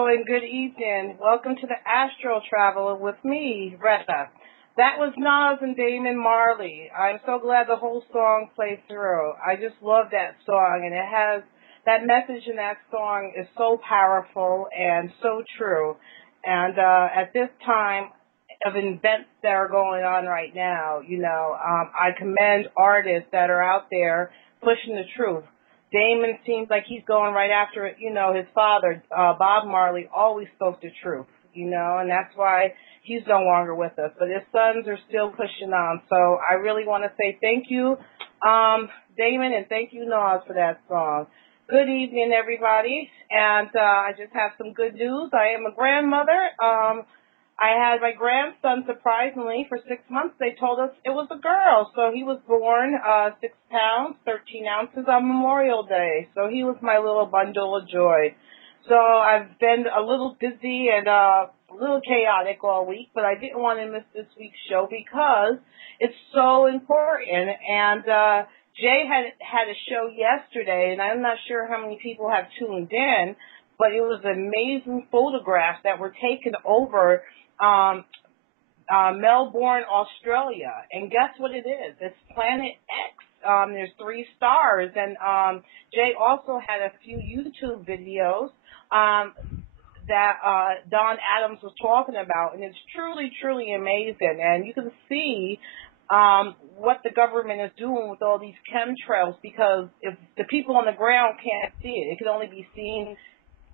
And good evening. Welcome to the Astral Traveler with me, Retta. That was Nas and Damon Marley. I'm so glad the whole song played through. I just love that song, and it has that message in that song is so powerful and so true. And at this time of events that are going on right now, I commend artists that are out there pushing the truth. Damon seems like he's going right after it. His father, Bob Marley, always spoke the truth, and that's why he's no longer with us. But his sons are still pushing on. So I really want to say thank you, Damon, and thank you, Nas, for that song. Good evening, everybody. And I just have some good news. I am a grandmother. I had my grandson, surprisingly, for 6 months. They told us it was a girl. So he was born 6 pounds, 13 ounces on Memorial Day. So he was my little bundle of joy. So I've been a little busy and a little chaotic all week, but I didn't want to miss this week's show because it's so important. And Jay had a show yesterday, and I'm not sure how many people have tuned in, but it was amazing photographs that were taken over Melbourne, Australia. And guess what it is? It's Planet X. There's 3 stars. And Jay also had a few YouTube videos that Don Adams was talking about. And it's truly, truly amazing. And you can see what the government is doing with all these chemtrails, because if the people on the ground can't see it, it can only be seen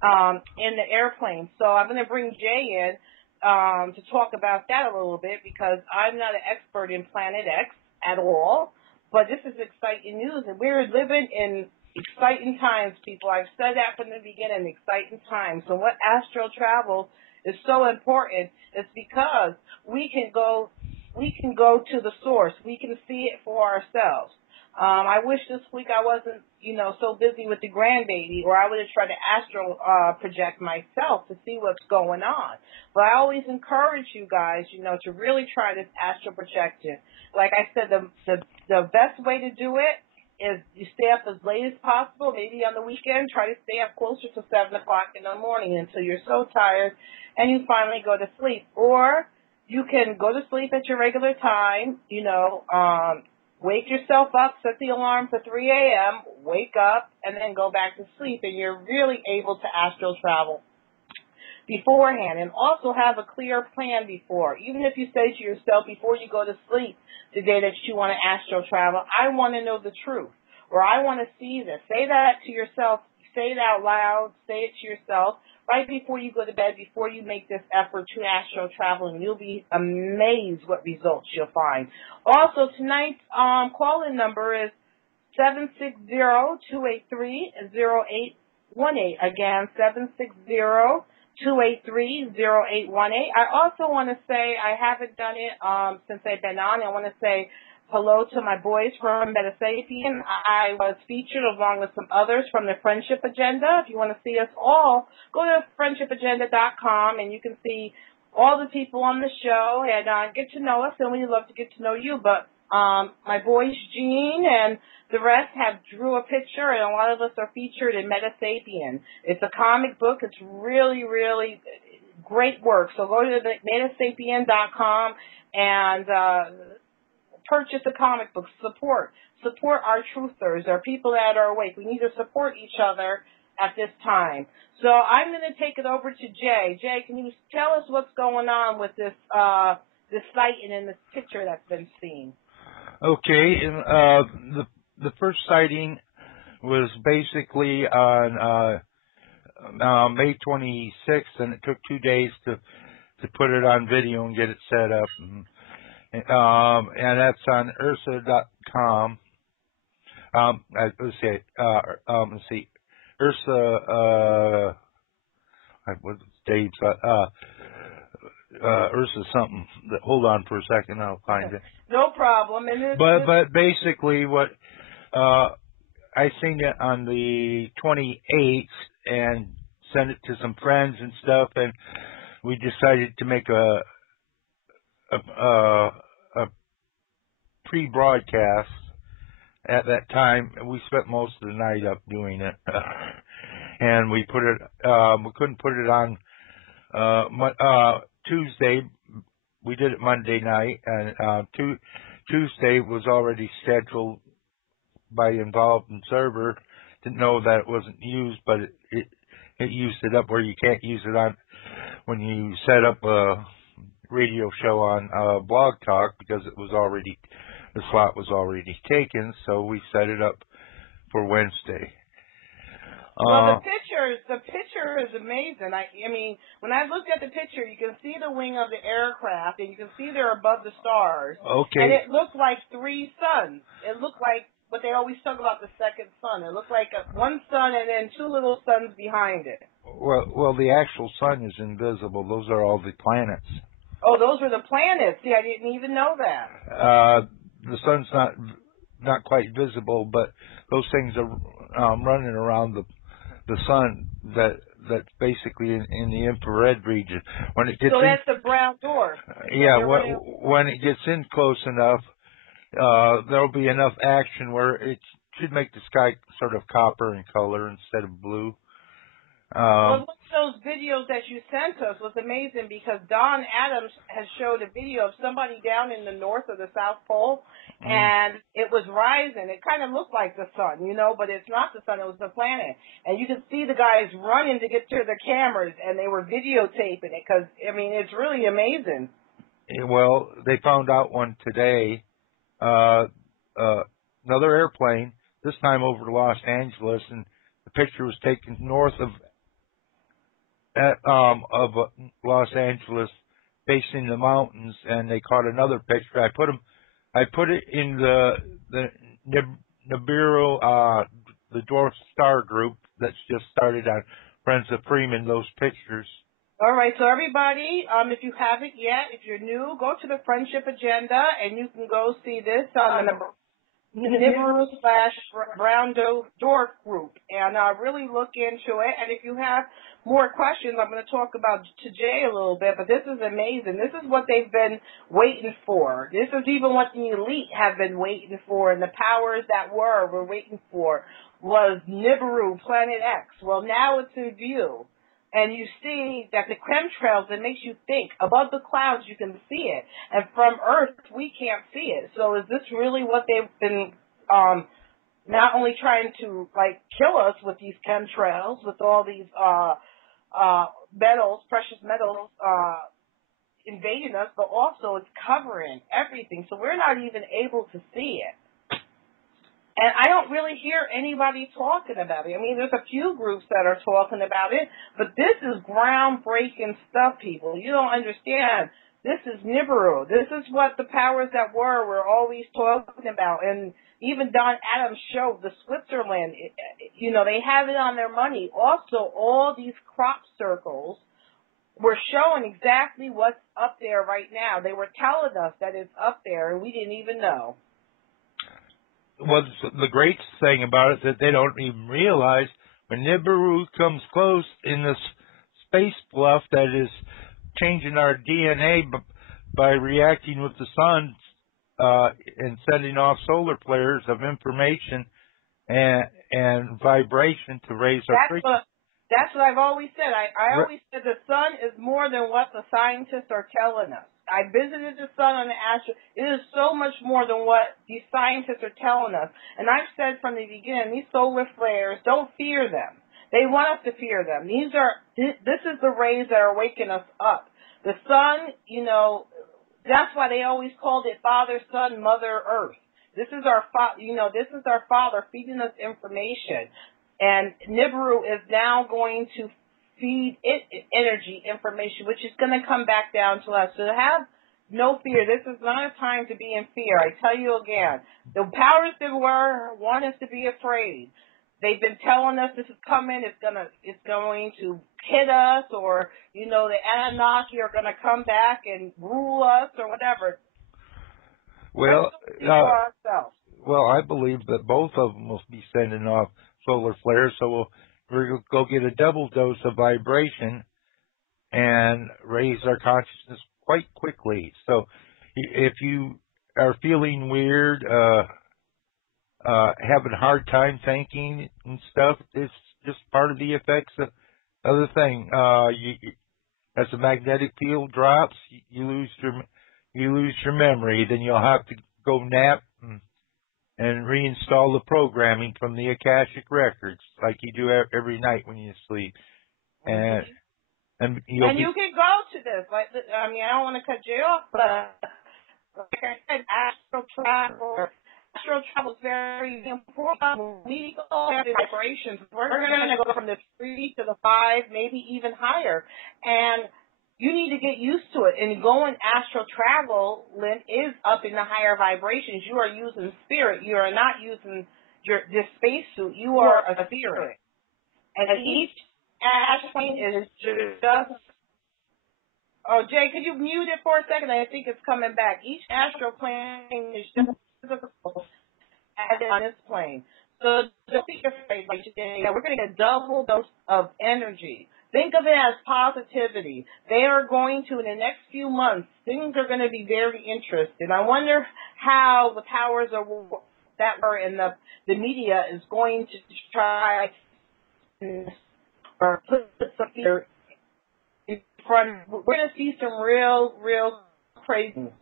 in the airplane. So I'm going to bring Jay in to talk about that a little bit, because I'm not an expert in Planet X at all, but this is exciting news, and we're living in exciting times, people. I've said that from the beginning, exciting times. So what astral travel is so important is because we can go to the source. We can see it for ourselves. I wish this week I wasn't, so busy with the grandbaby, or I would have tried to astral project myself to see what's going on. But I always encourage you guys, to really try this astral projection. Like I said, the best way to do it is you stay up as late as possible. Maybe on the weekend, try to stay up closer to 7 o'clock in the morning until you're so tired and you finally go to sleep. Or you can go to sleep at your regular time, wake yourself up, set the alarm for 3 a.m., wake up, and then go back to sleep, and you're really able to astral travel beforehand, and also have a clear plan before. Even if you say to yourself before you go to sleep the day that you want to astral travel, I want to know the truth, or I want to see this. Say that to yourself. Say it out loud. Say it to yourself right before you go to bed, before you make this effort to astral travel, and you'll be amazed what results you'll find. Also, tonight's call-in number is 760-283-0818. Again, 760-283-0818. I also want to say, I haven't done it since I've been on. I want to say hello to my boys from Metasapien. I was featured along with some others from the Friendship Agenda. If you want to see us all, go to friendshipagenda.com, and you can see all the people on the show and get to know us. And we'd love to get to know you. But my boys, Gene, and the rest have drew a picture, and a lot of us are featured in Metasapien. It's a comic book. It's really, really great work. So go to metasapien.com and purchase a comic book. Support our truthers, our people that are awake. We need to support each other at this time. So I'm going to take it over to Jay. Jay, can you tell us what's going on with this sighting and this picture that's been seen? Okay, the first sighting was basically on May 26th, and it took 2 days to put it on video and get it set up. And that's on ursa.com. Let's see, Ursa, what's Dave's, Ursa something. Hold on for a second, I'll find it. No problem. But basically what, I seen it on the 28th and sent it to some friends and stuff, and we decided to make a pre-broadcast at that time. We spent most of the night up doing it. and we put it. We couldn't put it on Tuesday. We did it Monday night, and Tuesday was already scheduled by the involved server. Didn't know that it wasn't used, but it used it up where you can't use it on when you set up a radio show on Blog Talk, because the slot was already taken. So we set it up for Wednesday. Well, the picture is amazing. I mean, when I looked at the picture, you can see the wing of the aircraft, and you can see they're above the stars. Okay. And it looked like 3 suns. It looked like what they always talk about, the second sun. It looked like one sun and then 2 little suns behind it. Well, the actual sun is invisible. Those are all the planets. Oh, those were the planets. See, I didn't even know that. The sun's not quite visible, but those things are running around the sun that's basically in the infrared region. When it gets that's the brown dwarf. Yeah, when it gets in close enough, there'll be enough action where it should make the sky sort of copper in color instead of blue. Well, those videos that you sent us was amazing, because Don Adams has showed a video of somebody down in the North or the South Pole, and it was rising. It kind of looked like the sun, but it's not the sun. It was the planet. And you could see the guys running to get to their cameras, and they were videotaping it, because, I mean, it's really amazing. Well, they found out one today. Another airplane, this time over Los Angeles, and the picture was taken north of Los Angeles, facing the mountains, and they caught another picture. I put it in the Nibiru, the dwarf star group that's just started on Friends of Freeman, those pictures. All right, so everybody, if you haven't yet, if you're new, go to the Friendship Agenda, and you can go see this on the Nibiru/Brown Dwarf group, and really look into it. And if you have more questions, I'm going to talk about to Jay a little bit, but this is amazing. This is what they've been waiting for. This is even what the elite have been waiting for, and the powers that were waiting for, was Nibiru, Planet X. Well, now it's in view. And you see that the chemtrails, it makes you think. Above the clouds, you can see it. And from Earth, we can't see it. So is this really what they've been not only trying to, kill us with these chemtrails, with all these metals, precious metals, invading us, but also it's covering everything. So we're not even able to see it. And I don't really hear anybody talking about it. I mean, there's a few groups that are talking about it, but this is groundbreaking stuff, people. You don't understand. This is Nibiru. This is what the powers that were always talking about. And even Don Adams showed the Switzerland, they have it on their money. Also, all these crop circles were showing exactly what's up there right now. They were telling us that it's up there, and we didn't even know. Well, the great thing about it is that they don't even realize when Nibiru comes close in this space bluff that is changing our DNA by reacting with the sun and sending off solar flares of information and vibration to raise our frequency. That's what I've always said. I always said the sun is more than what the scientists are telling us. I visited the sun on the astral. It is so much more than what these scientists are telling us. And I've said from the beginning, these solar flares, don't fear them. They want us to fear them. This is the rays that are waking us up. The sun, that's why they always called it Father, Son, Mother, Earth. This is our Father feeding us information. And Nibiru is now going to feed it energy, information, which is going to come back down to us. So have no fear. This is not a time to be in fear. I tell you again, the powers that were want us to be afraid. They've been telling us this is coming. It's going to hit us, or the Anunnaki are going to come back and rule us, or whatever. Well, I believe that both of them will be sending off solar flares, so we're going to go get a double dose of vibration and raise our consciousness quite quickly. So if you are feeling weird, having a hard time thinking and stuff, just part of the effects of the thing. As the magnetic field drops, you lose your memory. Then you'll have to go nap and reinstall the programming from the Akashic records, like you do every night when you sleep. And you can go to this. Like, I mean, I don't want to cut you off, but like I said, astral travel. Astral travel is very important. We all have vibrations. We're going to go from the 3 to the 5, maybe even higher. And you need to get used to it. And going astral travel, Lynn, is up in the higher vibrations. You are using spirit. You are not using this spacesuit. You are a spirit. And each astral plane is just... Oh, Jay, could you mute it for a second? I think it's coming back. Each astral plane is just physical as on this plane. So don't be afraid, like today, that we're going to get a double dose of energy. Think of it as positivity. They are going to, in the next few months, things are going to be very interesting. I wonder how the powers of that were in the media is going to try or put some fear in front. We're going to see some real craziness.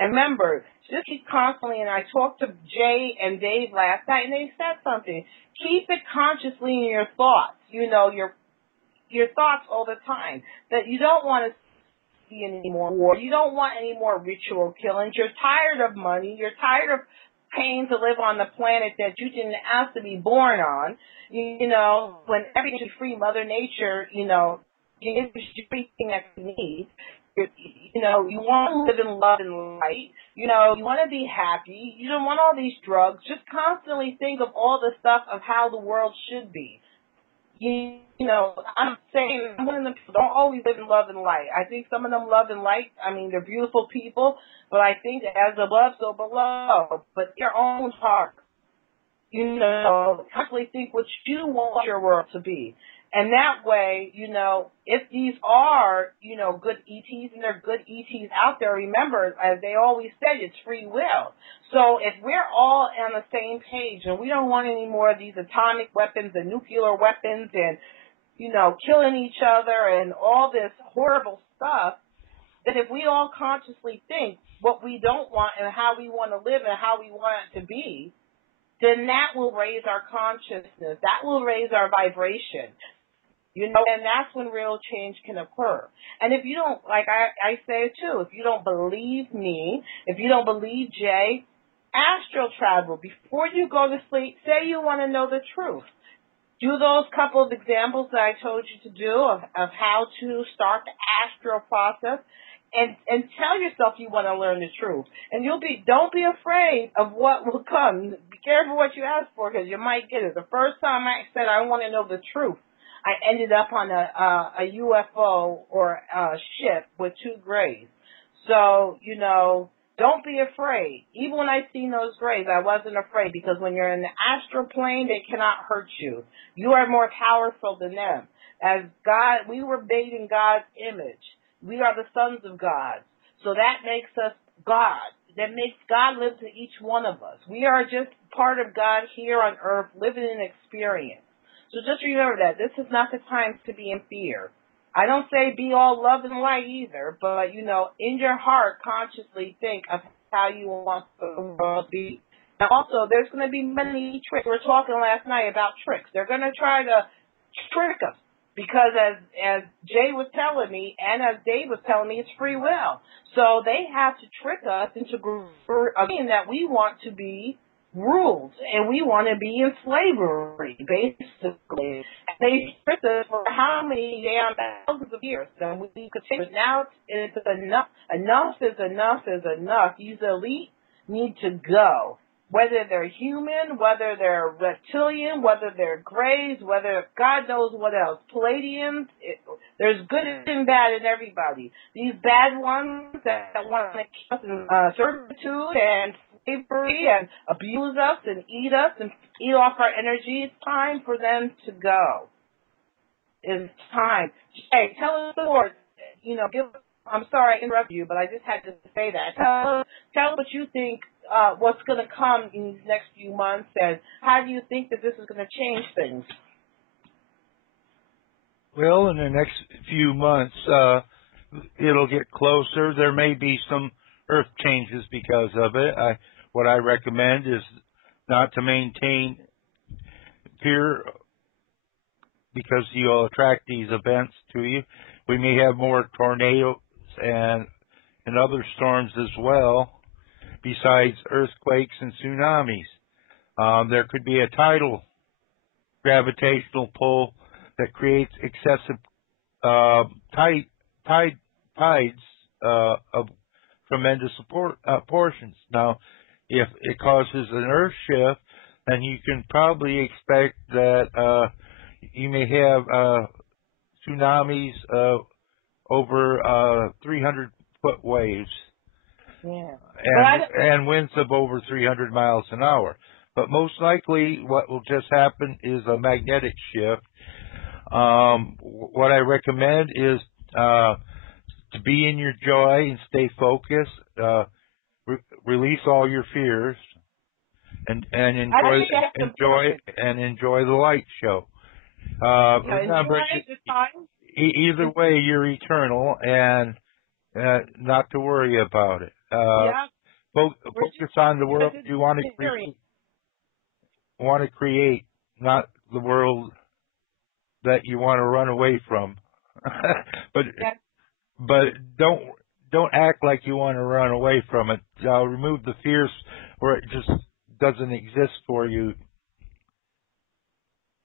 And remember, just keep constantly, and I talked to Jay and Dave last night, and they said something. Keep it consciously in your thoughts, your thoughts all the time, that you don't want to see any more war. You don't want any more ritual killings. You're tired of money. You're tired of paying to live on the planet that you didn't ask to be born on. When everything is free, Mother Nature, gives you everything that you need. You want to live in love and light. You want to be happy. You don't want all these drugs. Just constantly think of all the stuff of how the world should be. I'm saying one of them don't always live in love and light. I think some of them love and light. I mean, they're beautiful people, but I think as above, so below. But your own heart, constantly think what you want your world to be. And that way, if these are, good ETs, and they're good ETs out there, remember, as they always said, it's free will. So if we're all on the same page and we don't want any more of these atomic weapons and nuclear weapons and, killing each other and all this horrible stuff, that if we all consciously think what we don't want and how we want to live and how we want it to be, then that will raise our consciousness. That will raise our vibration. And that's when real change can occur. And if you don't, like I say too, if you don't believe me, if you don't believe Jay, astral travel. Before you go to sleep, say you want to know the truth. Do those couple of examples that I told you to do of how to start the astral process. And tell yourself you want to learn the truth. And don't be afraid of what will come. Be careful what you ask for, because you might get it. The first time I said I want to know the truth, I ended up on a UFO or a ship with 2 grays. So, don't be afraid. Even when I seen those grays, I wasn't afraid, because when you're in the astral plane, they cannot hurt you. You are more powerful than them. As God, we were made in God's image. We are the sons of God. So that makes us God. That makes God live to each one of us. We are just part of God here on earth, living an experience. So just remember that. This is not the time to be in fear. I don't say be all love and light either, but, in your heart, consciously think of how you want the world to be. And also, there's going to be many tricks. We were talking last night about tricks. They're going to try to trick us. Because as Jay was telling me, and as Dave was telling me, it's free will. So they have to trick us into agreeing that we want to be ruled and we want to be in slavery, basically. And they tricked us for how many damn thousands of years? And we could say, but now it's enough. Enough is enough is enough. These elite need to go. Whether they're human, whether they're reptilian, whether they're grays, whether God knows what else. Palladians, there's good and bad in everybody. These bad ones that want to keep us in servitude and slavery and abuse us and eat off our energy, it's time for them to go. It's time. Hey, tell us the Lord, I'm sorry I interrupted you, but I just had to say that. Tell us what you think, what's going to come in these next few months, and how do you think that this is going to change things? Well, in the next few months, it'll get closer. There may be some earth changes because of it. What I recommend is not to maintain fear because you'll attract these events to you. We may have more tornadoes and other storms as well, besides earthquakes and tsunamis. There could be a tidal gravitational pull that creates excessive tides of tremendous portions. Now, if it causes an earth shift, then you can probably expect that you may have tsunamis over 300-foot waves. Yeah. And winds of over 300 miles an hour. But most likely what will just happen is a magnetic shift. What I recommend is to be in your joy and stay focused, release all your fears, and enjoy the light show. Remember, either way, you're eternal, and not to worry about it. Focus on the world you want to create, not the world that you want to run away from. but don't act like you want to run away from it. Remove the fears where it just doesn't exist for you.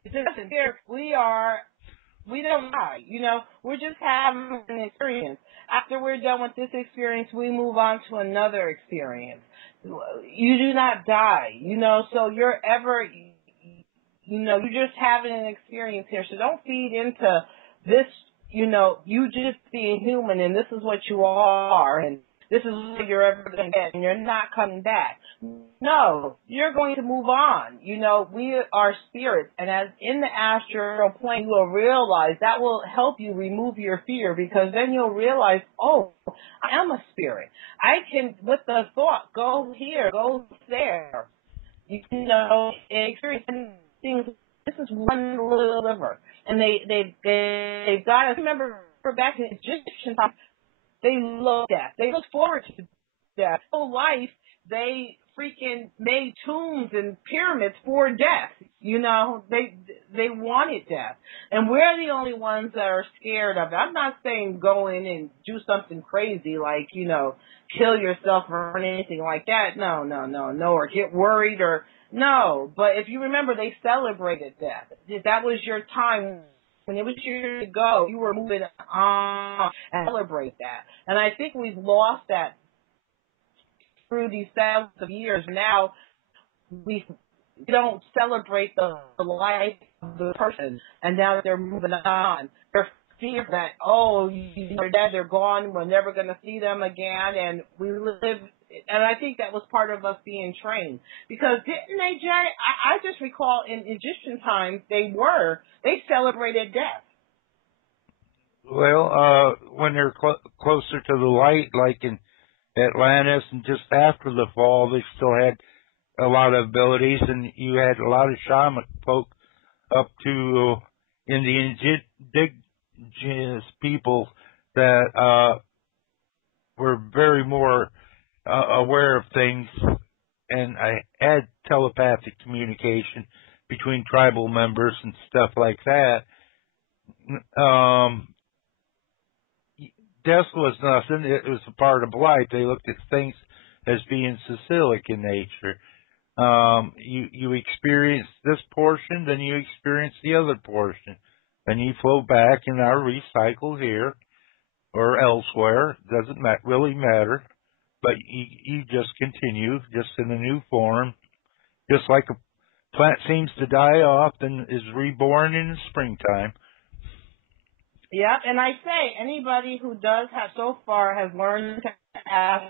We don't die. We're just having an experience. After we're done with this experience, we move on to another experience. You do not die, so you're just having an experience here. So don't feed into this, you just being human and this is what you are and this is what you're ever going to get and you're not coming back. No, you're going to move on. We are spirits, and as in the astral plane, you will realize that will help you remove your fear, because then you'll realize, oh, I am a spirit. I can, with the thought, go here, go there. Experience things. This is one little liver, and they've got us. Remember back in Egyptian times, they looked at, they looked forward to death. Whole life, they freaking made tombs and pyramids for death. They wanted death. And we're the only ones that are scared of it. I'm not saying go in and do something crazy like, kill yourself or anything like that. No, or get worried or no. But if you remember, they celebrated death. That was your time. When it was your to go, you were moving on and celebrate that. And I think we've lost that through these thousands of years. Now we don't celebrate the life of the person, and now that they're moving on, they're fear that, they're dead, they're gone, we're never going to see them again, and we live. And I think that was part of us being trained, because didn't they, Jay? I just recall in Egyptian times they celebrated death. Well, when they're closer to the light, like in Atlantis, and just after the fall, they still had a lot of abilities, and you had a lot of shaman folk up to in the indigenous people that were very more aware of things, and I had telepathic communication between tribal members and stuff like that. Death was nothing. It was a part of life. They looked at things as being cyclic in nature. You experience this portion, then you experience the other portion. Then you flow back and are recycled here or elsewhere. Doesn't really matter. But you just continue, just in a new form. Just like a plant seems to die off and is reborn in the springtime. Yeah, and I say anybody who does have so far has learned to ask.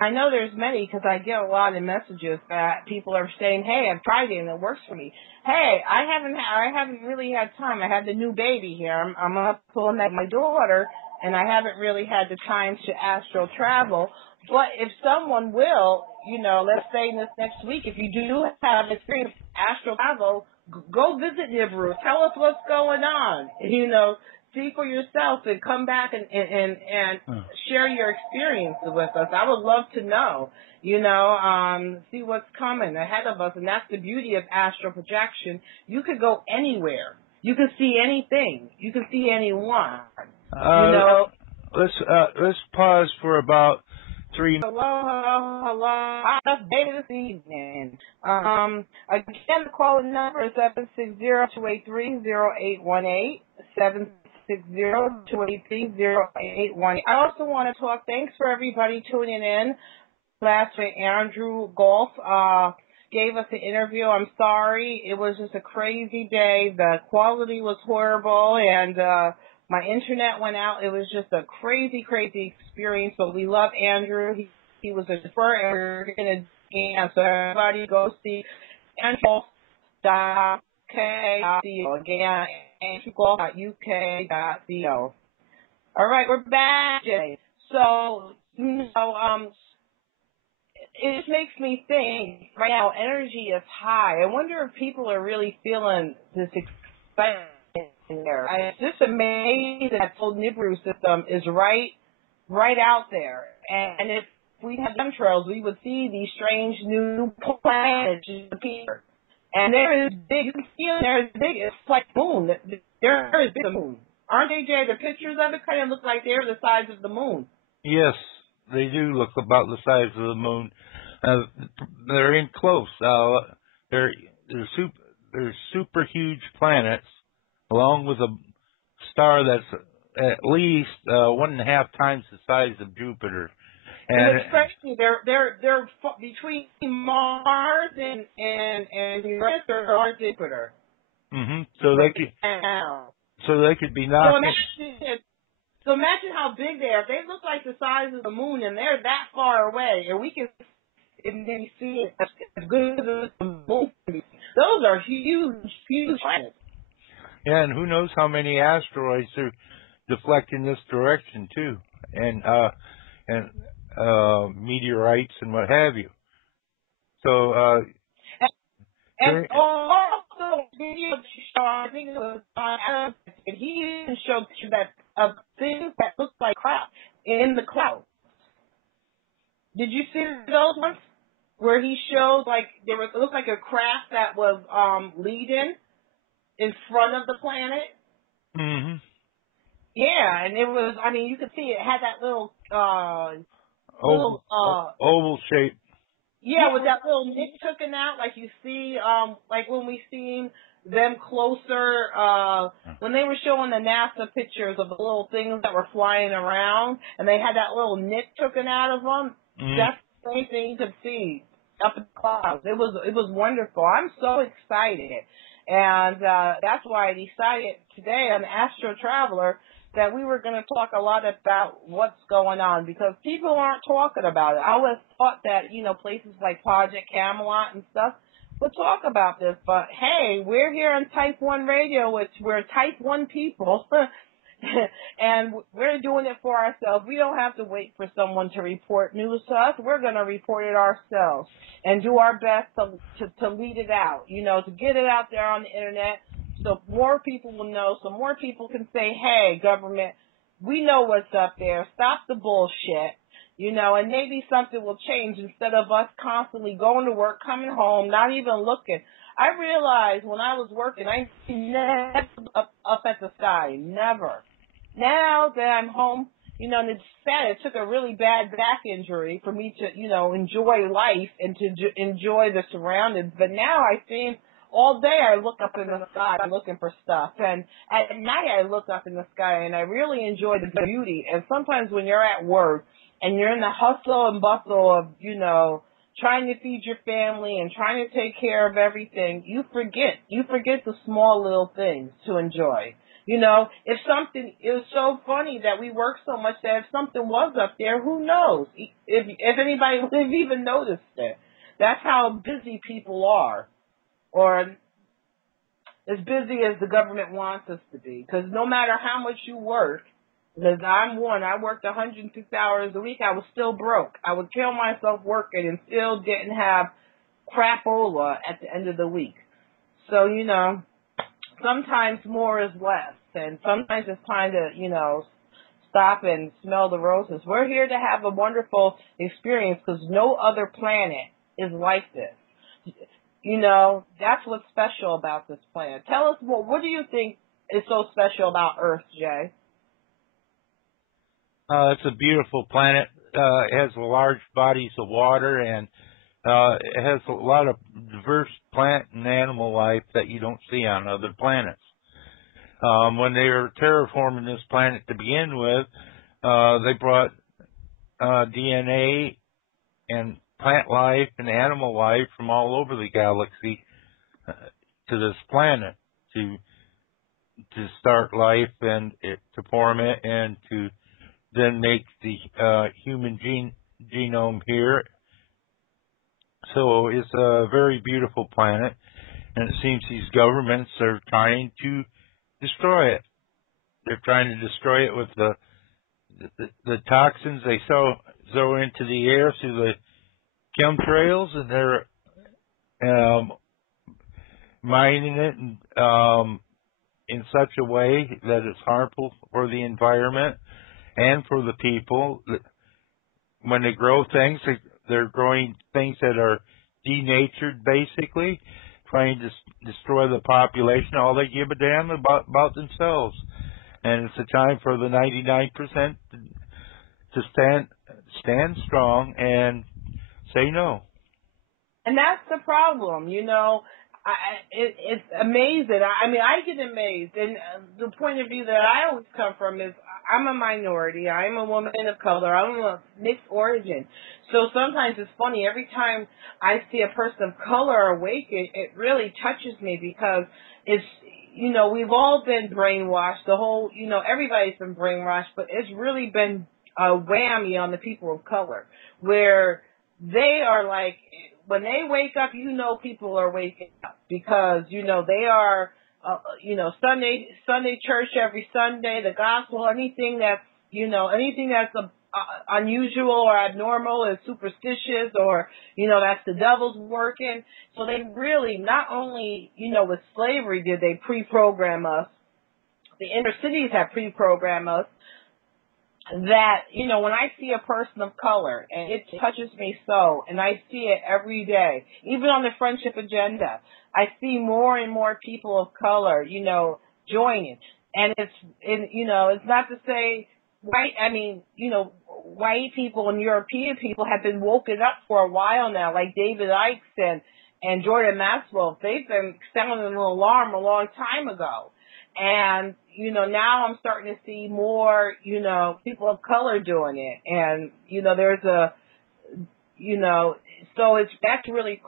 I know there's many, because I get a lot of messages that people are saying, "Hey, I've tried it and it works for me." Hey, I haven't really had time. I have the new baby here. I'm up pulling at my daughter, and I haven't really had the time to astral travel. But if someone will, let's say in this next week, if you do have experience astral travel, Go visit Nibiru. Tell us what's going on. You know, see for yourself and come back and share your experiences with us. I would love to know, you know, see what's coming ahead of us. And that's the beauty of astral projection. You could go anywhere. You can see anything. You can see anyone. You know. Let's pause for about 3 minutes. Hello. How's day this evening? Again, the calling number is 760-283-0818, 760-283-0818. I also want to talk, thanks for everybody tuning in. Last week, Andrew Golf gave us an interview. I'm sorry. It was just a crazy day. The quality was horrible, and my internet went out. It was just a crazy, crazy experience, but we love Andrew. He was a spur, and we're going to so everybody go see andrewgolf.co. Again, andrewgolf.uk.co. All right, we're back, Jay. So, you know, it just makes me think, right now, energy is high. I wonder if people are really feeling this excitement there. It's just amazing that the whole Nibiru system is right out there. And if we had chemtrails, we would see these strange new planets appear. And they're as big, you can see them, they're as big, it's like the moon. They're as big as the moon. Aren't they, Jay? The pictures of it kind of look like they're the size of the moon. Yes, they do look about the size of the moon. They're in close. They're super huge planets, along with a star that's at least 1.5 times the size of Jupiter. And it's crazy. They're between Mars and Jupiter. So they could be knocking. So imagine how big they are. If they look like the size of the moon and they're that far away, and we can see it as good as the moon. Those are huge planets. Yeah, and who knows how many asteroids are deflecting this direction too, and meteorites and what have you. So and also, I think it was and he even showed that of things that looked like crap in the clouds. Did you see those ones where he showed like it looked like a craft that was leading in front of the planet? Mm-hmm. Yeah, and it was. I mean, you could see it had that little oval shape. Yeah, with that little nick taken out, like you see, like when we seen them closer, when they were showing the NASA pictures of the little things that were flying around, and they had that little nick taken out of them. That's the same thing you could see up in the clouds. It was wonderful. I'm so excited, and that's why I decided today on Astro Traveler that we were going to talk a lot about what's going on, because people aren't talking about it. I always thought that, you know, places like Project Camelot and stuff would talk about this, but hey, we're here on Type 1 Radio, which we're Type 1 people, and we're doing it for ourselves. We don't have to wait for someone to report news to us. We're going to report it ourselves and do our best to lead it out, you know, to get it out there on the internet, so more people will know, so more people can say, hey, government, we know what's up there. Stop the bullshit, you know, and maybe something will change instead of us constantly going to work, coming home, not even looking. I realized when I was working, I never up at the sky, never. Now that I'm home, you know, and it's sad, it took a really bad back injury for me to, you know, enjoy life and to enjoy the surroundings. But now I think all day I look up in the sky looking for stuff, and at night I look up in the sky and I really enjoy the beauty. And sometimes when you're at work and you're in the hustle and bustle of, you know, trying to feed your family and trying to take care of everything, you forget the small little things to enjoy. You know, it was so funny that we work so much that if something was up there, who knows if anybody would have even noticed it. That's how busy people are. Or as busy as the government wants us to be. Because no matter how much you work, because I worked 106 hours a week, I was still broke. I would kill myself working and still didn't have crapola at the end of the week. So, sometimes more is less, and sometimes it's time to, stop and smell the roses. We're here to have a wonderful experience because no other planet is like this. That's what's special about this planet. Tell us more. What do you think is so special about Earth, Jay? It's a beautiful planet. It has large bodies of water, and it has a lot of diverse plant and animal life that you don't see on other planets. When they were terraforming this planet to begin with, they brought DNA and plant life and animal life from all over the galaxy to this planet to start life and to form it and to then make the human genome here. So it's a very beautiful planet, and it seems these governments are trying to destroy it. They're trying to destroy it with the toxins they throw into the air through the chemtrails, and they're mining it in such a way that it's harmful for the environment and for the people. When they grow things, they're growing things that are denatured, basically, trying to destroy the population. All they give a damn about themselves. And it's a time for the 99% to stand strong and say no. And that's the problem, it's amazing. I get amazed. And the point of view that I always come from is I'm a minority. I'm a woman of color. I'm a mixed origin. So sometimes it's funny. Every time I see a person of color awaken, it really touches me because it's, we've all been brainwashed. Everybody's been brainwashed, but it's really been a whammy on the people of color where they are like, when they wake up, people are waking up because, they are, Sunday church every Sunday, the gospel, anything that's unusual or abnormal is superstitious or, that's the devil's working. So they really, not only, with slavery did they pre-program us, the inner cities have pre-programmed us, that, when I see a person of color, and it touches me so, and I see it every day, even on the friendship agenda, I see more and more people of color, joining. And it's not to say white people and European people have been woken up for a while now, like David Icke and Jordan Maxwell. They've been sounding an alarm a long time ago. And, now I'm starting to see more, people of color doing it. And, so that's really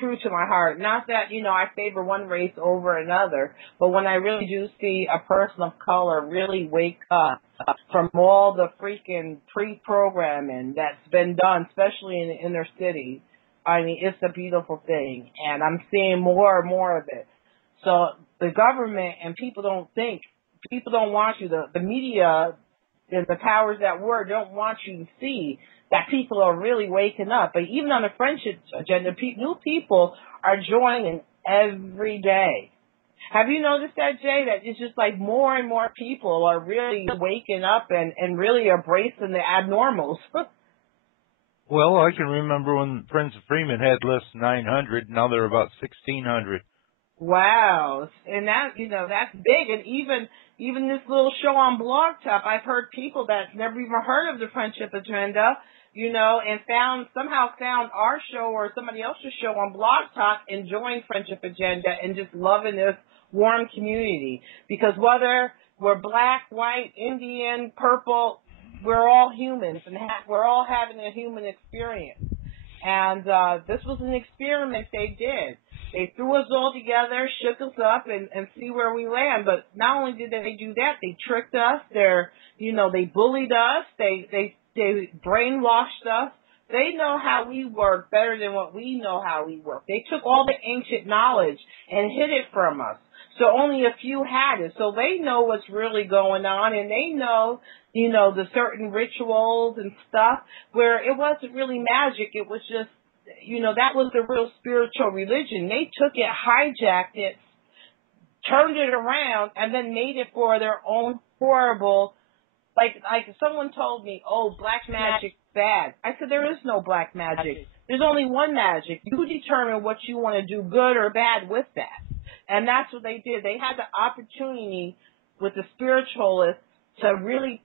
true to my heart. Not that, I favor one race over another, but when I really do see a person of color really wake up from all the freaking pre-programming that's been done, especially in the inner city, it's a beautiful thing. And I'm seeing more and more of it. So the government and people don't want you, the media and the powers that were don't want you to see that people are really waking up. But even on the friendship agenda, new people are joining every day. Have you noticed that, Jay, that it's just like more and more people are really waking up and really embracing the abnormals? Well, I can remember when Friends of Freeman had less than 900, now they're about 1,600. Wow. And that, that's big. And even this little show on Blog Talk, I've heard people that never even heard of the Friendship Agenda, and somehow found our show or somebody else's show on Blog Talk and joined Friendship Agenda and just loving this warm community. Because whether we're black, white, Indian, purple, we're all humans and we're all having a human experience. And this was an experiment they did. They threw us all together, shook us up, and see where we land. But not only did they do that, they tricked us. They bullied us. They brainwashed us. They know how we work better than what we know how we work. They took all the ancient knowledge and hid it from us. So only a few had it. So they know what's really going on, and they know, the certain rituals and stuff where it wasn't really magic. It was just that was the real spiritual religion. They took it, hijacked it, turned it around, and then made it for their own horrible. Like someone told me, oh, black magic's bad. I said, there is no black magic. There's only one magic. You determine what you want to do, good or bad, with that. And that's what they did. They had the opportunity with the spiritualists to really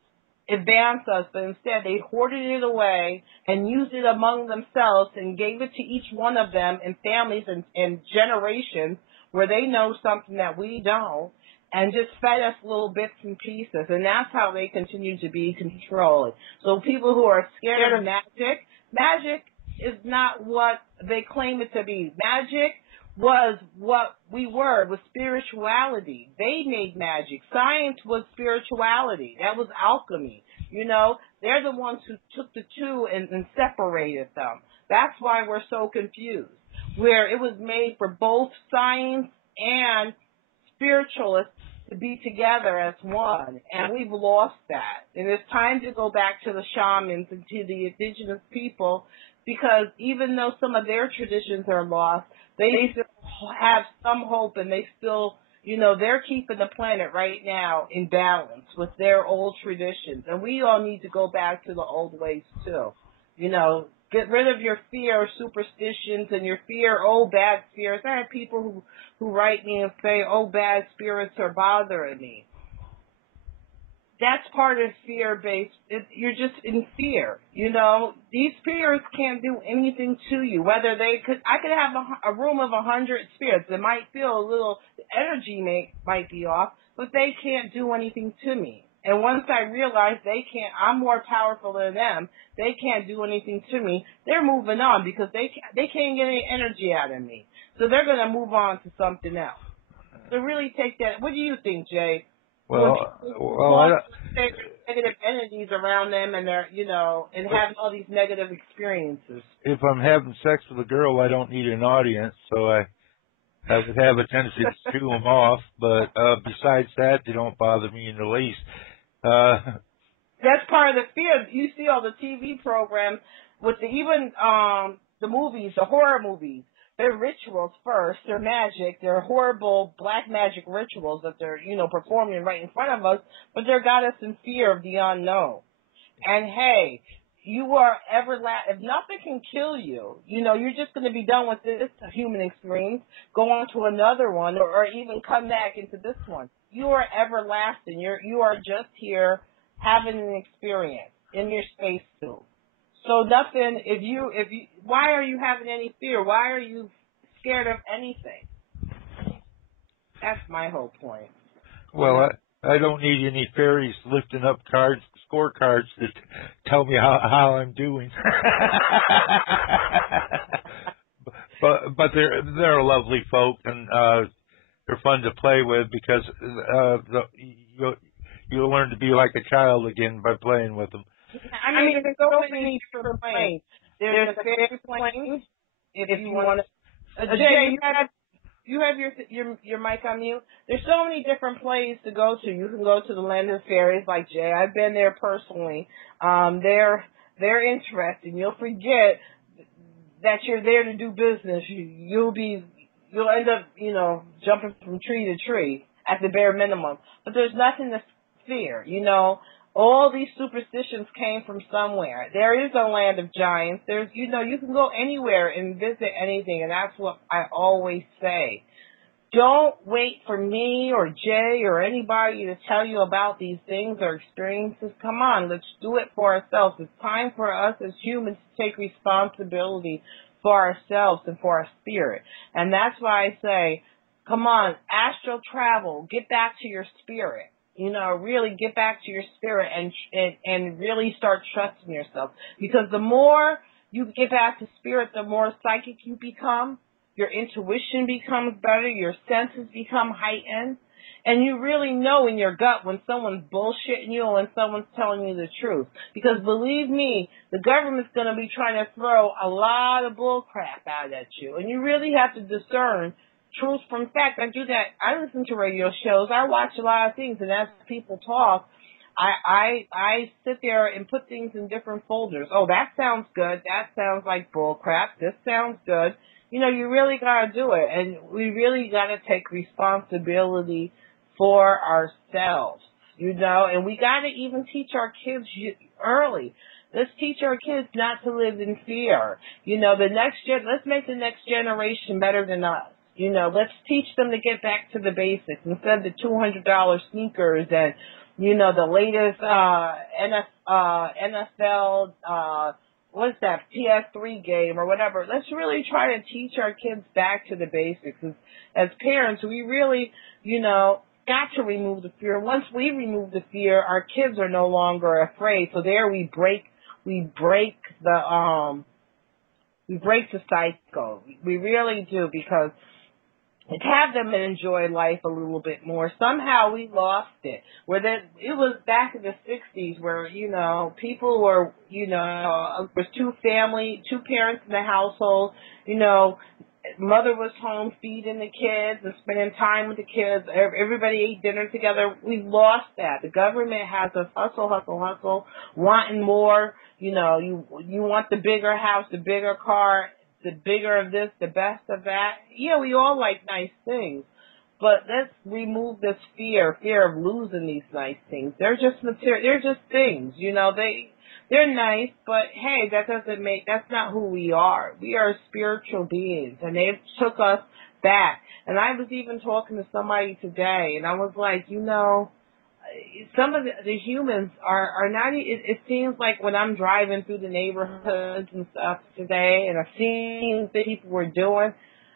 advance us, but instead they hoarded it away and used it among themselves and gave it to each one of them in families and generations where they know something that we don't, and just fed us little bits and pieces. And that's how they continue to be controlling. So people who are scared of magic is not what they claim it to be. Magic was what we were, was spirituality. They made magic. Science was spirituality. That was alchemy. They're the ones who took the two and separated them. That's why we're so confused. Where it was made for both science and spiritualists to be together as one, and we've lost that. And it's time to go back to the shamans and to the indigenous people, because even though some of their traditions are lost, they still have some hope, and they still, they're keeping the planet right now in balance with their old traditions. And we all need to go back to the old ways too. Get rid of your fear, superstitions, and your fear, bad spirits. I have people who write me and say, bad spirits are bothering me. That's part of fear-based. You're just in fear. These spirits can't do anything to you. Whether I could have a room of 100 spirits. It might feel a little, the energy might be off, but they can't do anything to me. And once I realize I'm more powerful than them, they can't do anything to me, they're moving on because they can't get any energy out of me. So they're going to move on to something else. So really take that. What do you think, Jay? Well, negative energies around them, and they're, and having all these negative experiences. If I'm having sex with a girl, I don't need an audience, so I would have a tendency to shoo them off. But besides that, they don't bother me in the least. That's part of the fear. You see all the TV programs with even the movies, the horror movies. They're rituals first. They're magic. They're horrible black magic rituals that they're, performing right in front of us. But they've got us in fear of the unknown. And hey, you are if nothing can kill you, you're just going to be done with this human experience, go on to another one, or even come back into this one. You are everlasting. You are just here having an experience in your space suit. So nothing, why are you having any fear? Why are you scared of anything? That's my whole point. Well, I don't need any fairies lifting up scorecards to tell me how I'm doing. but they're lovely folk, and they're fun to play with because you'll learn to be like a child again by playing with them. I mean, there's so many different planes. There's a fairy plane. If you want to, Jay, you have your mic on mute. There's so many different places to go to. You can go to the land of fairies, like Jay. I've been there personally. They're interesting. You'll forget that you're there to do business. You'll end up, jumping from tree to tree at the bare minimum. But there's nothing to fear. All these superstitions came from somewhere. There is a land of giants. There's, you can go anywhere and visit anything, and that's what I always say. Don't wait for me or Jay or anybody to tell you about these things or experiences. Come on, let's do it for ourselves. It's time for us as humans to take responsibility for ourselves and for our spirit. And that's why I say, come on, astral travel, get back to your spirit. Really get back to your spirit and really start trusting yourself. Because the more you get back to spirit, the more psychic you become. Your intuition becomes better. Your senses become heightened. And you really know in your gut when someone's bullshitting you or when someone's telling you the truth. Because believe me, the government's going to be trying to throw a lot of bull crap out at you. And you really have to discern truth from fact. I do that. I listen to radio shows. I watch a lot of things, and as people talk, I sit there and put things in different folders. Oh, that sounds good. That sounds like bull crap. This sounds good. You really gotta do it, and we really gotta take responsibility for ourselves. And we gotta even teach our kids early. Let's teach our kids not to live in fear. Let's make the next generation better than us. Let's teach them to get back to the basics instead of the $200 sneakers and, the latest NFL, what's that, PS3 game or whatever. Let's really try to teach our kids back to the basics. As parents, we really, got to remove the fear. Once we remove the fear, our kids are no longer afraid. So there we break the cycle. We really do, because to have them enjoy life a little bit more. Somehow we lost it. It was back in the 60s where, people were, was two parents in the household, mother was home feeding the kids and spending time with the kids. Everybody ate dinner together. We lost that. The government has us hustle, wanting more. You want the bigger house, the bigger car, the bigger of this, the best of that. Yeah, we all like nice things. But let's remove this fear of losing these nice things. They're just material. They're just things. They're nice, but hey, that's not who we are. We are spiritual beings, and they took us back. And I was even talking to somebody today, and I was like, some of the humans are not, it seems like when I'm driving through the neighborhoods and stuff today, and I've seen the people we're doing,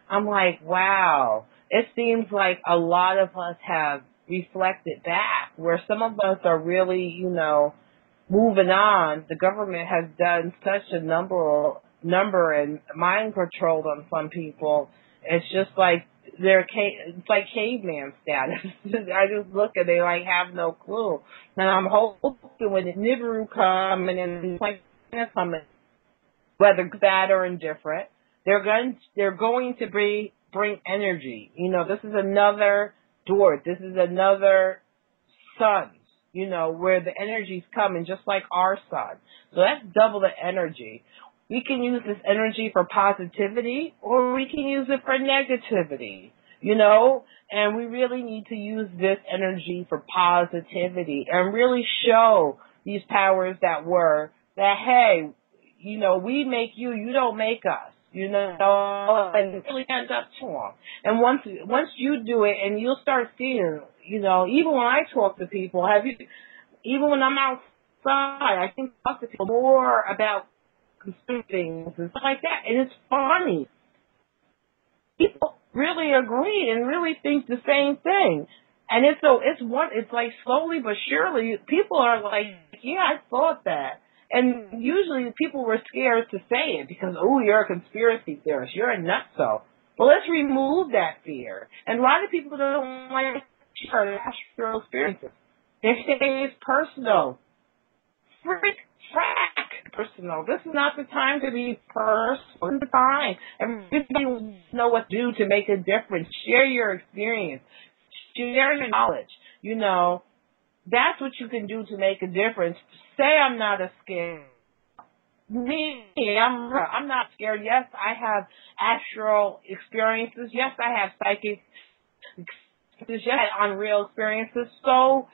I'm like, wow, it seems like a lot of us have reflected back, where some of us are really, moving on. The government has done such a number and mind control on some people. It's just like it's like caveman status. I just look and they have no clue. And I'm hoping when the Nibiru come and coming, whether bad or indifferent, they're going to bring energy. This is another door. This is another sun. Where the energy's coming, just like our sun. So that's double the energy. We can use this energy for positivity, or we can use it for negativity, and we really need to use this energy for positivity and really show these powers that hey, we make you, you don't make us. And really stand up to them. And once you do it, and you'll start seeing, even when I talk to people, even when I'm outside, I think talk to people more about conspiracy things and stuff like that. And it's funny. People really agree and really think the same thing. And it's like slowly but surely, people are like, yeah, I thought that. And usually people were scared to say it because, oh, you're a conspiracy theorist. You're a nutso. Well, let's remove that fear. And a lot of people don't like astral experiences. They say it's personal. Frack personal. This is not the time to be personal. It's the time. Everybody will know what to do to make a difference. Share your experience. Share your knowledge. That's what you can do to make a difference. Say I'm not scared. I'm not scared. Yes, I have astral experiences. Yes, I have psychic experiences. Yes, I have unreal experiences. So,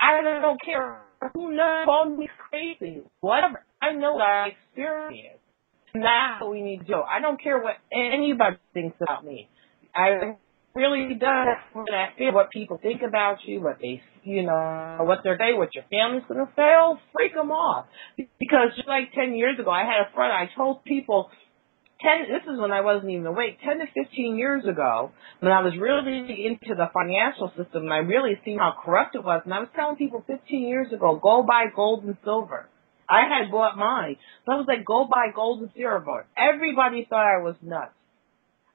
I don't care who knows. Call me crazy. Whatever. I know what I experienced. And that's what we need to do. I don't care what anybody thinks about me. I really does feel what people think about you, what they, what they're saying, what your family's going to say. Oh, freak them off. Because just like 10 years ago, I had a friend, I told people, this is when I wasn't even awake, 10 to 15 years ago, when I was really into the financial system, and I really seen how corrupt it was, and I was telling people 15 years ago, go buy gold and silver. I had bought mine. So I was like, go buy gold and silver. Everybody thought I was nuts.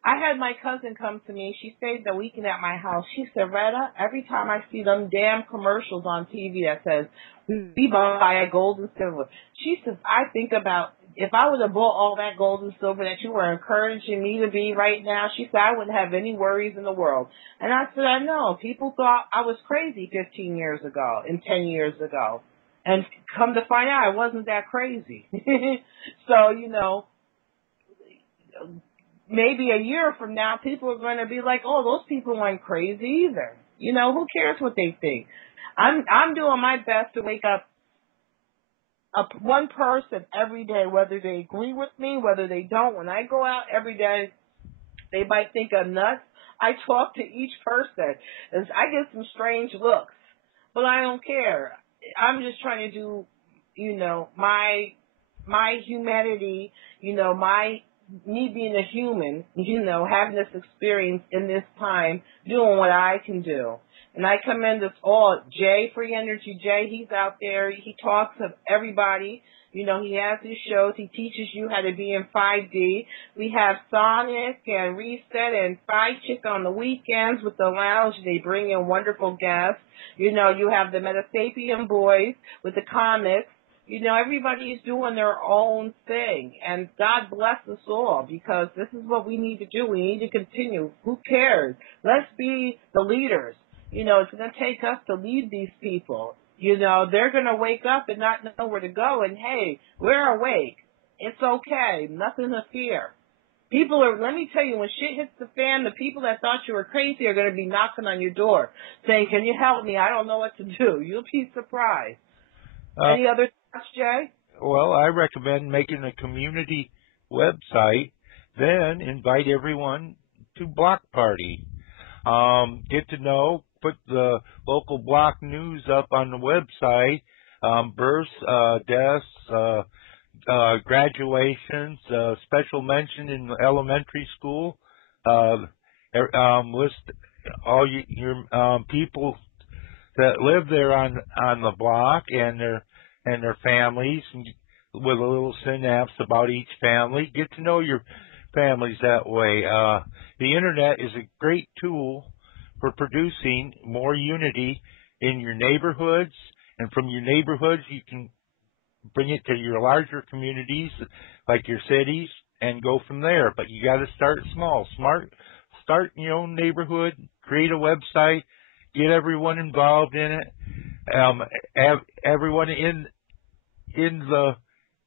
I had my cousin come to me. She stayed the weekend at my house. She said, Retta, every time I see them damn commercials on TV that says, we buy gold and silver. She says, I think about if I would have bought all that gold and silver that you were encouraging me to be right now, she said, I wouldn't have any worries in the world. And I said, I know. People thought I was crazy 15 years ago and 10 years ago. And come to find out, I wasn't that crazy. So, maybe a year from now, people are going to be like, oh, those people weren't crazy either. Who cares what they think? I'm doing my best to wake up one person every day, whether they agree with me, whether they don't. When I go out every day, they might think I'm nuts. I talk to each person, and I get some strange looks, but I don't care. I'm just trying to do, my humanity, me being a human, having this experience in this time, doing what I can do. And I commend us all. Jay, Free Energy Jay, he's out there. He talks to everybody. He has his shows. He teaches you how to be in 5D. We have Sonic and Reset and Five Chick on the weekends with the lounge. They bring in wonderful guests. You have the Metasapien boys with the comics. Everybody's doing their own thing. And God bless us all, because this is what we need to do. We need to continue. Who cares? Let's be the leaders. It's going to take us to lead these people. They're going to wake up and not know where to go. And, hey, we're awake. It's okay. Nothing to fear. Let me tell you, when shit hits the fan, the people that thought you were crazy are going to be knocking on your door saying, can you help me? I don't know what to do. You'll be surprised. Any other thoughts, Jay? Well, I recommend making a community website, then invite everyone to Block Party. Get to know, put the local block news up on the website, births, deaths, graduations, special mention in elementary school, list all your people that live there on the block and their families, and with a little synapse about each family. Get to know your families that way. The internet is a great tool for producing more unity in your neighborhoods, and from your neighborhoods you can bring it to your larger communities like your cities and go from there. But you got to start small. Start in your own neighborhood, create a website, get everyone involved in it. Have everyone in the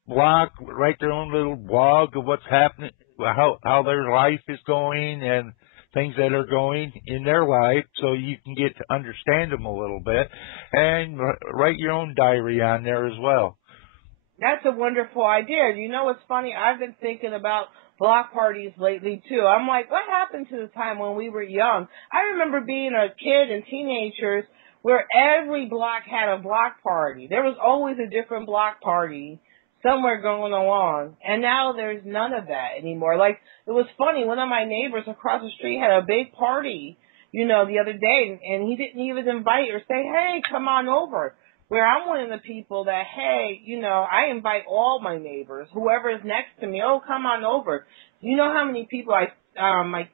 blog write their own little blog of what's happening, how their life is going, and things that are going in their life, so you can get to understand them a little bit, and write your own diary on there as well. That's a wonderful idea. What's funny? I've been thinking about block parties lately, too. I'm like, what happened to the time when we were young? I remember being a kid and teenagers where every block had a block party. There was always a different block party somewhere going on, and now there's none of that anymore. Like, it was funny, one of my neighbors across the street had a big party, the other day, and he didn't even invite or say, hey, come on over. Where I'm one of the people that, hey, I invite all my neighbors, whoever is next to me, oh, come on over. You know how many people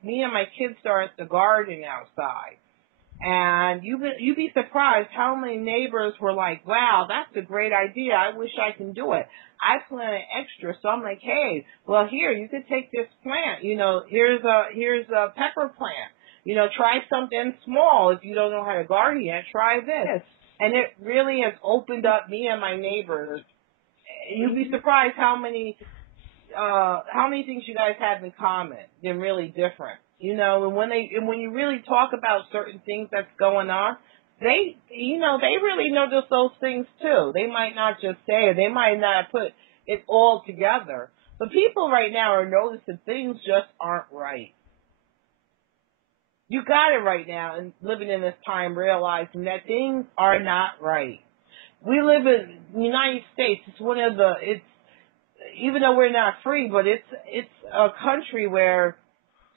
me and my kids start the garden outside. And you'd be surprised how many neighbors were like, wow, that's a great idea. I wish I can do it. I planted extra. So I'm like, hey, well, here, you could take this plant. Here's a pepper plant. Try something small. If you don't know how to garden yet, try this. And it really has opened up me and my neighbors. You'd be surprised how many things you guys have in common. They're really different. And when you really talk about certain things that's going on, they really notice those things too. They might not just say it. They might not put it all together. But people right now are noticing things just aren't right. You got it right now, and living in this time, realizing that things are not right. We live in the United States. It's even though we're not free, but it's a country where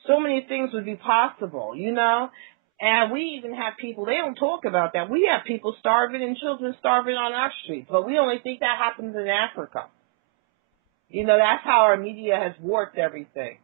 so many things would be possible, And we even have people, they don't talk about that. We have people starving and children starving on our streets, but we only think that happens in Africa. That's how our media has warped everything.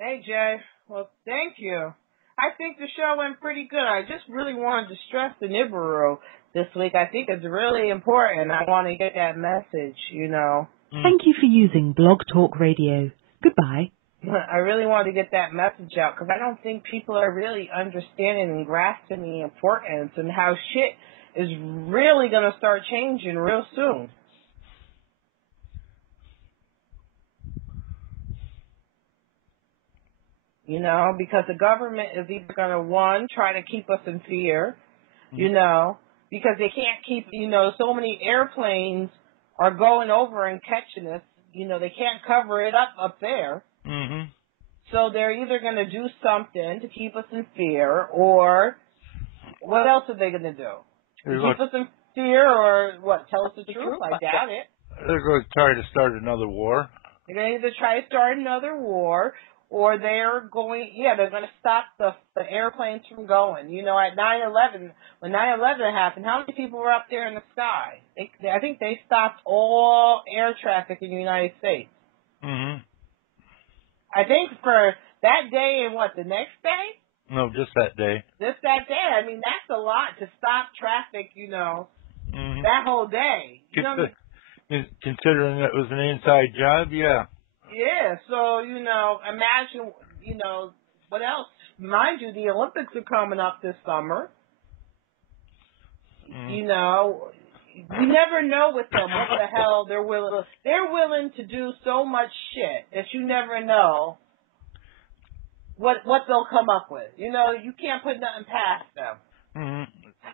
Hey, Jay. Well, thank you. I think the show went pretty good. I just really wanted to stress the Nibiru. this week. I think it's really important. I want to get that message, you know. Thank you for using Blog Talk Radio. Goodbye. I really want to get that message out because I don't think people are really understanding and grasping the importance and how shit is really going to start changing real soon. You know, because the government is either going to, one, try to keep us in fear, you know, because they can't keep, you know, so many airplanes are going over and catching us. You know, they can't cover it up there. Mm-hmm. So they're either going to do something to keep us in fear, or what else are they going to do? Keep us in fear, or what, tell us the truth? I doubt it. They're going to try to start another war. They're going to either try to start another war, or they're going to stop the airplanes from going. You know, at 9/11, when 9/11 happened, how many people were up there in the sky? I think they stopped all air traffic in the United States. Mm-hmm. I think for that day and the next day? No, just that day. Just that day. I mean, that's a lot to stop traffic, you know, that whole day. You know, considering it was an inside job, yeah. Yeah, so, you know, imagine, you know, what else? Mind you, the Olympics are coming up this summer. You know, you never know with them what the hell they're willing to do so much shit that you never know what they'll come up with. You know, you can't put nothing past them. Mm-hmm.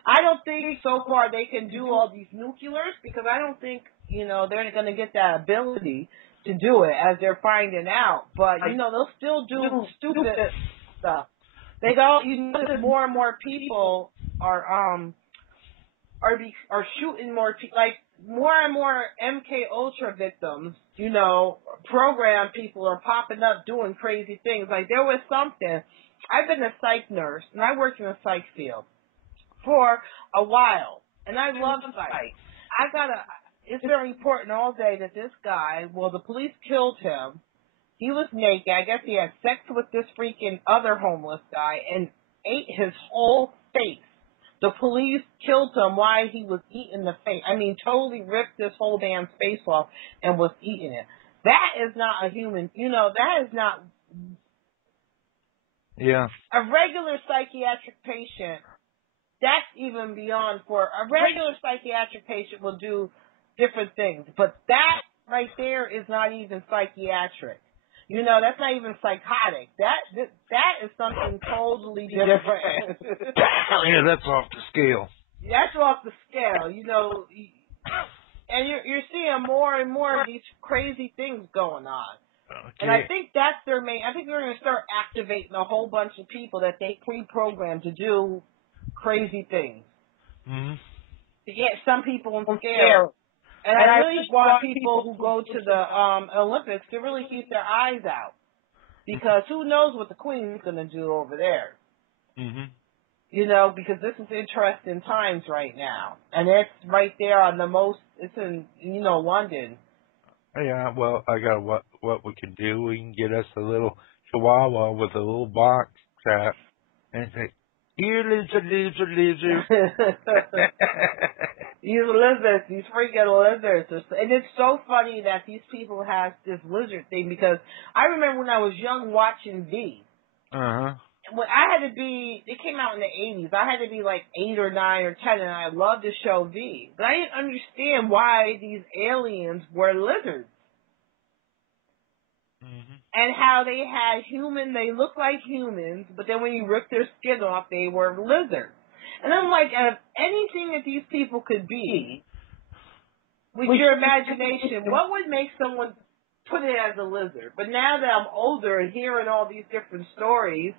I don't think so far they can do all these nuclears because I don't think, you know, they're going to get that ability to do it as they're finding out. But, you know, they'll still do stupid stuff. They don't, you know, more and more people are shooting more people, like more and more MK Ultra victims, you know, program people are popping up doing crazy things. Like there was something, I've been a psych nurse and I worked in a psych field for a while and I love psych. It's very important all day that this guy, the police killed him. He was naked. I guess he had sex with this freaking other homeless guy and ate his whole face. The police killed him while he was eating the face. I mean, totally ripped this whole damn face off and was eating it. That is not a human, you know, that is not. Yeah. A regular psychiatric patient, that's even beyond for a regular psychiatric patient will do different things. But that right there is not even psychiatric. You know, that's not even psychotic. That is something totally different. Yeah, that's off the scale. That's off the scale, you know. And you're seeing more and more of these crazy things going on. Okay. And I think that's their main. I think they're going to start activating a whole bunch of people that they pre-programmed to do crazy things. Mm-hmm. To get some people scared. And I really want people who go to the Olympics to really keep their eyes out. Because who knows what the Queen's going to do over there. Mm-hmm. You know, because this is interesting times right now. And it's right there on it's in, you know, London. Yeah, well, I got what we can do. We can get us a little chihuahua with a little box trap and say, here, lizard. These lizards, these freaking lizards. And it's so funny that these people have this lizard thing because I remember when I was young watching V. Uh-huh. When it came out in the 80s. I had to be like 8 or 9 or 10 and I loved the show V. But I didn't understand why these aliens were lizards. Mm-hmm. And how they looked like humans, but then when you ripped their skin off, they were lizards. And I'm like, out of anything that these people could be, with your imagination, what would make someone put it as a lizard? But now that I'm older and hearing all these different stories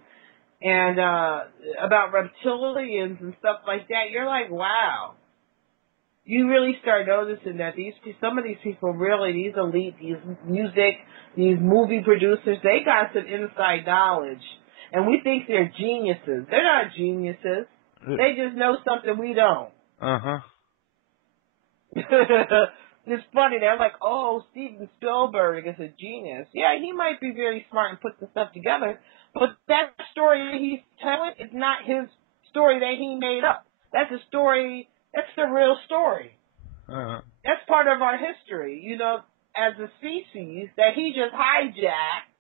and about reptilians and stuff like that, you're like, wow. You really start noticing that some of these people really, these elite, these music, these movie producers, they got some inside knowledge. And we think they're geniuses. They're not geniuses. They just know something we don't. Uh-huh. It's funny. They're like, oh, Steven Spielberg is a genius. Yeah, he might be very smart and put the stuff together, but that story he's telling is not his story that he made up. That's a story That's the real story. Uh-huh. That's part of our history, you know, as a species that he just hijacked.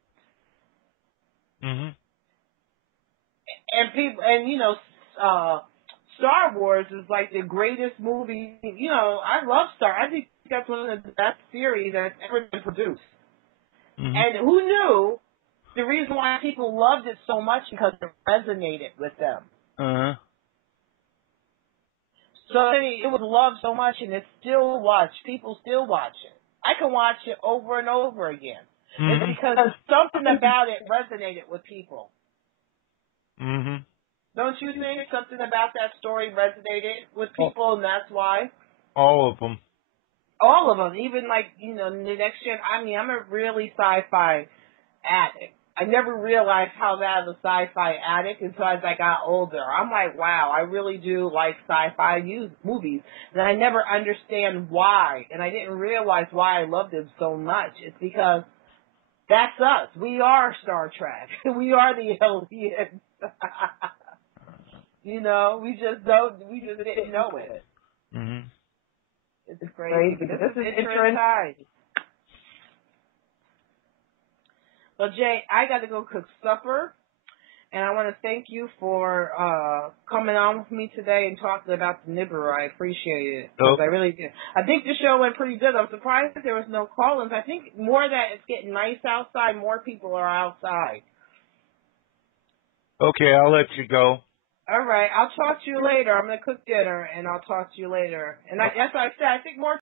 Mhm. And people, and you know, Star Wars is like the greatest movie. You know, I love I think that's one of the best series that's ever been produced. Mhm. And who knew the reason why people loved it so much because it resonated with them. Uh-huh. So it was loved so much, and it's still watched. People still watch it. I can watch it over and over again. It's Mhm. because something about it resonated with people. Mhm. Don't you think something about that story resonated with people, and that's why? All of them. All of them, even like, you know, the next gen. I mean, I'm a really sci-fi addict. I never realized how bad of a sci-fi addict until as I got older. I'm like, wow, I really do like sci-fi movies. And I never understand why. And I didn't realize why I loved them so much. It's because that's us. We are Star Trek. We are the aliens. You know, we just didn't know it. Mhm. It's crazy because this is interesting times. Well, Jay, I got to go cook supper, and I want to thank you for coming on with me today and talking about the Nibiru. I appreciate it. Oh. I really did. I think the show went pretty good. I'm surprised that there was no call-ins. I think more that it's getting nice outside, more people are outside. Okay, I'll let you go. All right, I'll talk to you later. I'm going to cook dinner, and I'll talk to you later. And as I said, I think more